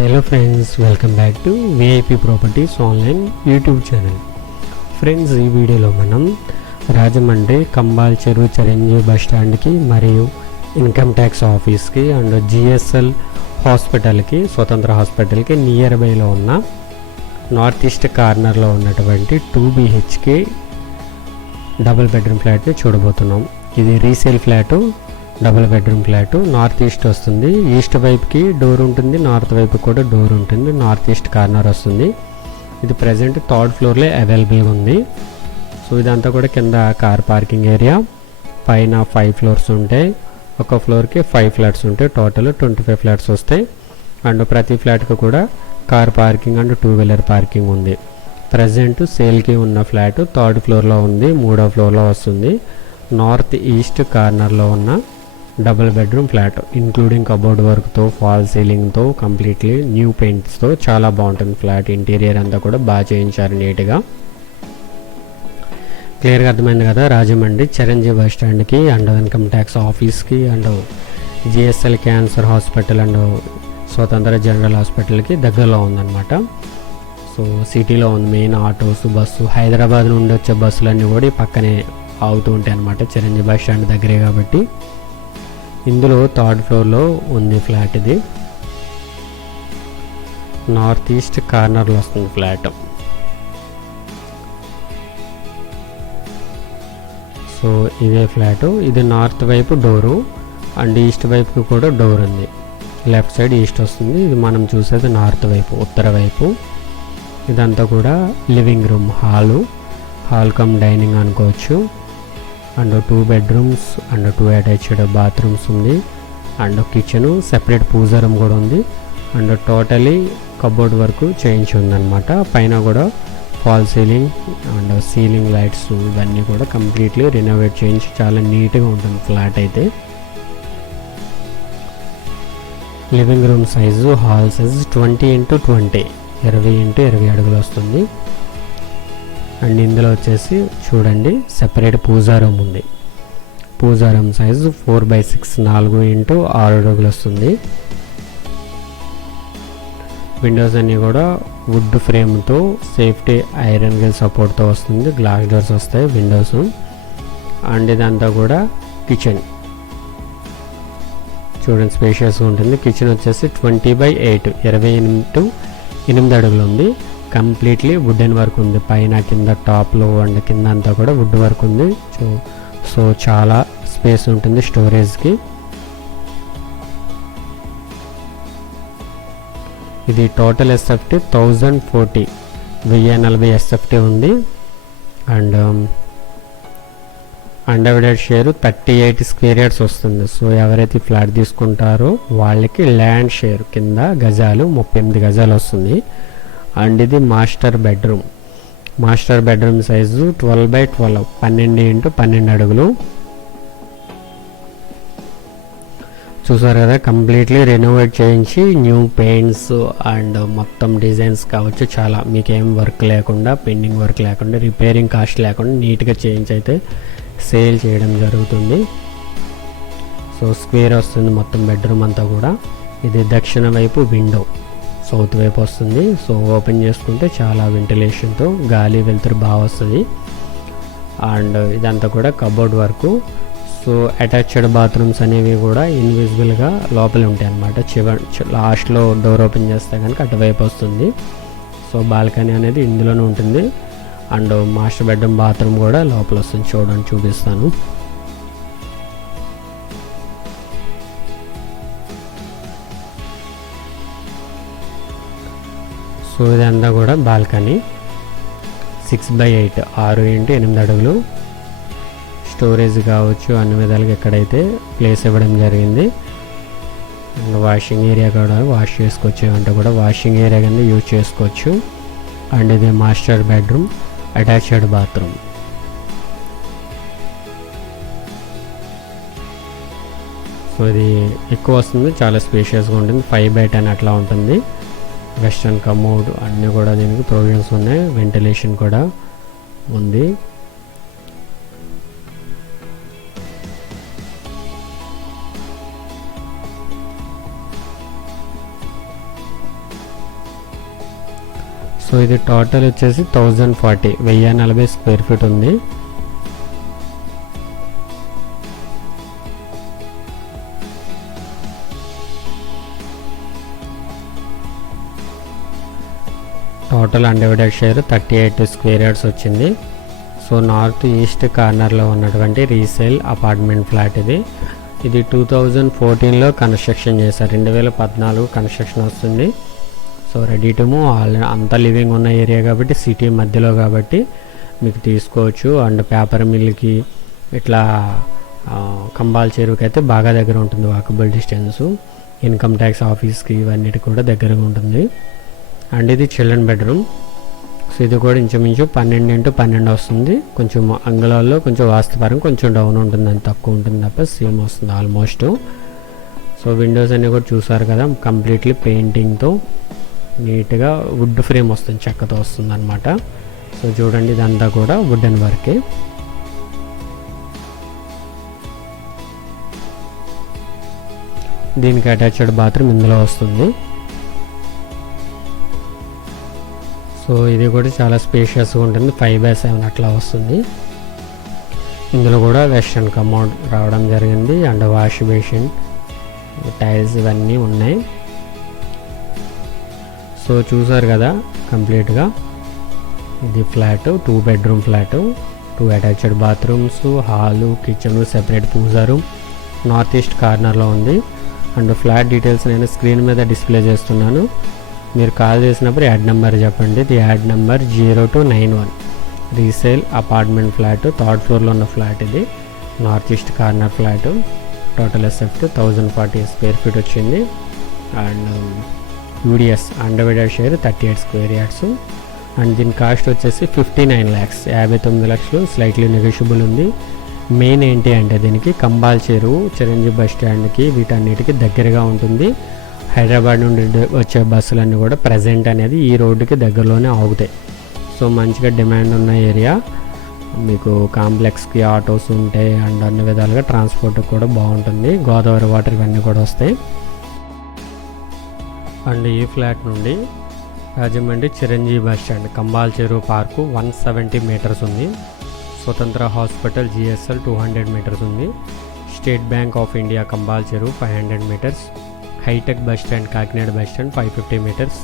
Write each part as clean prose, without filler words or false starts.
Hello friends, welcome back to VIP properties online YouTube channel. Friends, ఈ వీడియోలో మనం రాజమండ్రి కంబాల్ చెరువు చిరంజీవి బస్ స్టాండ్కి మరియు ఇన్కమ్ ట్యాక్స్ ఆఫీస్కి అండ్ జిఎస్ఎల్ హాస్పిటల్కి, స్వతంత్ర హాస్పిటల్కి నియర్ బైలో ఉన్న నార్త్ ఈస్ట్ కార్నర్లో ఉన్నటువంటి 2 BHK డబుల్ బెడ్రూమ్ ఫ్లాట్ని చూడబోతున్నాం. ఇది resale flat, double bedroom flat. North east వస్తుంది. ఈస్ట్ వైపుకి డోర్ ఉంటుంది, నార్త్ వైపు కూడా డోర్ ఉంటుంది. నార్త్ ఈస్ట్ కార్నర్ వస్తుంది. ఇది ప్రజెంట్ 3rd ఫ్లోర్లో అవైలబుల్గా ఉంది. సో ఇదంతా కూడా కింద కార్ పార్కింగ్ ఏరియా. పైన 5 ఫ్లోర్స్ ఉంటాయి. ఒక ఫ్లోర్కి 5 ఫ్లాట్స్ ఉంటాయి. టోటల్ 25 ఫ్లాట్స్ వస్తాయి. అండ్ ప్రతి ఫ్లాట్కి కూడా car parking and 2 wheeler parking ఉంది. ప్రజెంట్ సేల్కి ఉన్న ఫ్లాట్ 3rd ఫ్లోర్లో ఉంది, 3వ ఫ్లోర్లో వస్తుంది. నార్త్ ఈస్ట్ కార్నర్లో ఉన్న double bedroom flat, including cupboard వర్క్తో, ఫాల్ సీలింగ్తో, కంప్లీట్లీ న్యూ పెయింట్స్తో చాలా బాగుంటుంది ఫ్లాట్. ఇంటీరియర్ అంతా కూడా బాగా చేయించారు నీట్గా. క్లియర్గా అర్థమైంది కదా. రాజమండ్రి చిరంజీవి బస్ స్టాండ్కి అండ్ ఇన్కమ్ ట్యాక్స్ ఆఫీస్కి and GSL cancer hospital and స్వతంత్ర జనరల్ హాస్పిటల్కి దగ్గరలో ఉందన్నమాట. సో సిటీలో ఉంది. మెయిన్ ఆటోస్, బస్సు, హైదరాబాద్ నుండి వచ్చే బస్సులన్నీ కూడా పక్కనే ఆగుతూ ఉంటాయి అన్నమాట. చిరంజీవి బస్ స్టాండ్ దగ్గరే కాబట్టి. ఇందులో 3rd ఫ్లోర్లో ఉంది ఫ్లాట్. ఇది నార్త్ ఈస్ట్ కార్నర్లో వస్తుంది ఫ్లాట్. సో ఇదే ఫ్లాటు. ఇది నార్త్ వైపు డోరు అండ్ ఈస్ట్ వైపుకి కూడా డోర్ ఉంది. లెఫ్ట్ సైడ్ ఈస్ట్ వస్తుంది. ఇది మనం చూసేది నార్త్ వైపు, ఉత్తర వైపు. ఇదంతా కూడా living room, hall cum dining అనుకోవచ్చు. And 2 bedrooms and 2 attached bathrooms ఉంది. And kitchen, separate puja room కూడా ఉంది. అండ్ టోటలీ కబోర్డ్ వర్క్ చేయించి ఉందన్నమాట. పైన కూడా fall ceiling and ceiling lights ఇవన్నీ కూడా కంప్లీట్లీ రెనోవేట్ చేయించి చాలా నీట్గా ఉంటుంది ఫ్లాట్ అయితే. Living room size, hall size 20x20, 20x20 అడుగులు వస్తుంది. అండ్ ఇందులో వచ్చేసి చూడండి, సెపరేట్ పూజా రూమ్ ఉంది. పూజా రూమ్ సైజు 4x6, 4x6 అడుగులు వస్తుంది. విండోస్ అన్నీ కూడా వుడ్ ఫ్రేమ్తో, సేఫ్టీ ఐరన్ గ్రిల్ సపోర్ట్తో వస్తుంది. గ్లాస్ డోర్స్ వస్తాయి విండోస్. అండ్ ఇదంతా కూడా కిచెన్ చూడండి, స్పేషియస్గా ఉంటుంది. కిచెన్ వచ్చేసి 20x8, 20x8 అడుగులు ఉంది. కంప్లీట్లీ వుడెన్ వర్క్ ఉంది. పైన కింద టాప్లో అండ్ కింద అంతా కూడా వుడ్ వర్క్ ఉంది. సో చాలా స్పేస్ ఉంటుంది స్టోరేజ్కి. ఇది టోటల్ ఎస్ఎఫ్టీ 1040, 1040 ఎస్ఎఫ్టీ ఉంది. And undivided share 38 square yards వస్తుంది. సో ఎవరైతే ఫ్లాట్ తీసుకుంటారో వాళ్ళకి ల్యాండ్ షేర్ కింద గజాలు 38 గజాలు వస్తుంది. అండ్ ఇది master bedroom size 12x12, 12x12 అడుగులు. చూసారు కదా, కంప్లీట్లీ రెనోవేట్ చేయించి న్యూ పెయింట్స్ అండ్ మొత్తం డిజైన్స్ కావచ్చు, చాలా మీకేం వర్క్ లేకుండా, పెండింగ్ వర్క్ లేకుండా, రిపేరింగ్ కాస్ట్ లేకుండా నీట్గా చేంజ్ అయితే సేల్ చేయడం జరుగుతుంది. సో స్క్వేర్ వస్తుంది మొత్తం బెడ్రూమ్ అంతా కూడా. ఇది దక్షిణ వైపు విండో, సౌత్ వైపు వస్తుంది. సో ఓపెన్ చేసుకుంటే చాలా వెంటిలేషన్తో గాలి వెలుతురు బాగా వస్తుంది. అండ్ ఇదంతా కూడా cupboard work. So attached bathrooms అనేవి కూడా ఇన్విజిబుల్గా లోపల ఉంటాయి అన్నమాట. లాస్ట్లో డోర్ ఓపెన్ చేస్తే కనుక అటువైపు వస్తుంది. సో బాల్కనీ అనేది ఇందులోనే ఉంటుంది. అండ్ మాస్టర్ బెడ్రూమ్ బాత్రూమ్ కూడా లోపల వస్తుంది. చూడండి, చూపిస్తాను. సో ఇదంతా కూడా బాల్కనీ 6x8, 6x8 అడుగులు. స్టోరేజ్ కావచ్చు, అన్ని విధాలుగా ఎక్కడైతే ప్లేస్ ఇవ్వడం జరిగింది. అండ్ వాషింగ్ ఏరియా కూడా వాష్ చేసుకోవచ్చు, అంటే కూడా వాషింగ్ ఏరియా కింద యూజ్ చేసుకోవచ్చు. అండ్ ఇది master bedroom, attached bathroom. So ఇది ఎక్కువ వస్తుంది, చాలా స్పేషియస్గా ఉంటుంది. 5x10 అట్లా ఉంటుంది. వెస్టర్న్ కమోడ్ అన్నీ కూడా దీనికి ప్రొవిజన్స్ ఉన్నాయి. వెంటిలేషన్ కూడా ఉంది. సో ఇది టోటల్ వచ్చేసి 1040 స్క్వేర్ ఫీట్ ఉంది. Total undivided share 38 square yards వచ్చింది. సో నార్త్ ఈస్ట్ కార్నర్లో ఉన్నటువంటి రీసేల్ అపార్ట్మెంట్ ఫ్లాట్ ఇది 2014లో కన్స్ట్రక్షన్ చేశారు. 2014 కన్స్ట్రక్షన్ వస్తుంది. సో రెడీ టు మూవ్, అంతా లివింగ్ ఉన్న ఏరియా కాబట్టి సిటీ మధ్యలో కాబట్టి మీకు తీసుకోవచ్చు. అండ్ పేపర్ మిల్కి ఇట్లా కంబాల చెరువుకి అయితే బాగా దగ్గర ఉంటుంది, వాకబుల్ డిస్టెన్స్. ఇన్కమ్ ట్యాక్స్ ఆఫీస్కి ఇవన్నిటి కూడా దగ్గరగా ఉంటుంది. అండ్ ఇది చిల్డ్రన్ బెడ్రూమ్. సో ఇది కూడా ఇంచుమించు 12x12 వస్తుంది. కొంచెం అంగుళాల్లో కొంచెం వాస్తుపరంగా కొంచెం డౌన్ ఉంటుంది, అంత తక్కువ ఉంటుంది తప్ప సేమ్ వస్తుంది ఆల్మోస్ట్. సో విండోస్ అన్నీ కూడా చూసారు కదా, కంప్లీట్లీ పెయింటింగ్తో నీట్గా వుడ్ ఫ్రేమ్ వస్తుంది, చెక్కతో వస్తుంది అనమాట. సో చూడండి, ఇదంతా కూడా వుడెన్ వర్కే. దీనికి అటాచ్డ్ బాత్రూమ్ ఇందులో వస్తుంది. సో ఇది కూడా చాలా స్పేషియస్గా ఉంటుంది, 5/7 అట్లా వస్తుంది. ఇందులో కూడా వెస్టర్న్ కమోడ్ రావడం జరిగింది. అండ్ వాష్ బేసిన్, టైల్స్ ఇవన్నీ ఉన్నాయి. సో చూసారు కదా కంప్లీట్గా ఇది flat, 2 bedroom flat, 2 attached bathrooms, hall, kitchen, separate puja room, north east కార్నర్లో ఉంది. అండ్ ఫ్లాట్ డీటెయిల్స్ నేను స్క్రీన్ మీద డిస్ప్లే చేస్తున్నాను. మీరు కాల్ చేసినప్పుడు యాడ్ నెంబర్ చెప్పండి. ఇది ad number 0291. Resale apartment flat, 3rd ఫ్లోర్లో ఉన్న ఫ్లాట్ ఇది, north east corner flat. Total SFT 1040 square feet వచ్చింది. And UDS undivided share 38 square yards. And దీని కాస్ట్ వచ్చేసి 59 lakhs, 59 లక్షలు. స్లైట్లీ నెగోషియబుల్ ఉంది. మెయిన్ ఏంటి అంటే దీనికి కంబాల చెరువు, చిరంజీవి బస్ స్టాండ్కి వీటన్నిటికీ దగ్గరగా ఉంటుంది. హైదరాబాద్ నుండి వచ్చే బస్సులన్నీ కూడా ప్రజెంట్ అనేది ఈ రోడ్డుకి దగ్గరలోనే ఆగుతాయి. సో మంచిగా డిమాండ్ ఉన్న ఏరియా, మీకు కాంప్లెక్స్కి ఆటోస్ ఉంటాయి. అండ్ అన్ని విధాలుగా ట్రాన్స్పోర్ట్ కూడా బాగుంటుంది. గోదావరి వాటర్ ఇవన్నీ కూడా వస్తాయి. అండ్ ఈ ఫ్లాట్ నుండి Rajahmundry Chiranjeevi bus stand, Kambala Cheruvu park 170 meters ఉంది. స్వతంత్ర హాస్పిటల్ జిఎస్ఎల్ 200 మీటర్స్ ఉంది. State bank of India Kambala Cheruvu 500 meters. Hi-tech bus stand Kakinada bus stand 550 meters.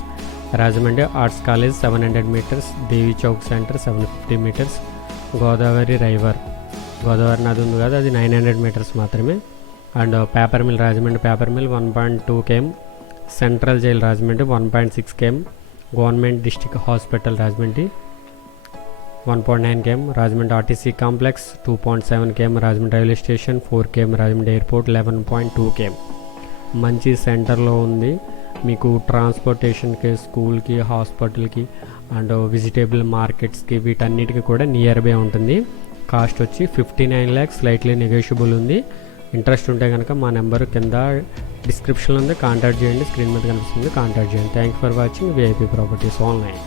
Rajahmundry arts college 700 meters. Devi Chowk centre 750 meters. Godavari Godavari నది ఉంది కదా, అది 900 మీటర్స్ మాత్రమే. And paper mill Rajahmundry paper mill 1.2 km. Central jail Rajahmundry 1.6 km. Government district hospital Rajahmundry 1.9 km. Rajahmundry RTC complex 2.7 km. Rajahmundry railway station 4 km. Rajahmundry airport 11.2 km. మంచి సెంటర్లో ఉంది. మీకు ట్రాన్స్పోర్టేషన్కి, స్కూల్కి, హాస్పిటల్కి అండ్ వెజిటేబుల్ మార్కెట్స్కి వీటన్నిటికీ కూడా నియర్ బై ఉంటుంది. కాస్ట్ వచ్చి 59 lakhs, స్లైట్లీ నెగోషియబుల్ ఉంది. ఇంట్రెస్ట్ ఉంటే కనుక మా నెంబర్ కింద డిస్క్రిప్షన్లో ఉంది, కాంటాక్ట్ చేయండి. స్క్రీన్ మీద కనిపిస్తుంది, కాంటాక్ట్ చేయండి. Thank for watching VIP properties online.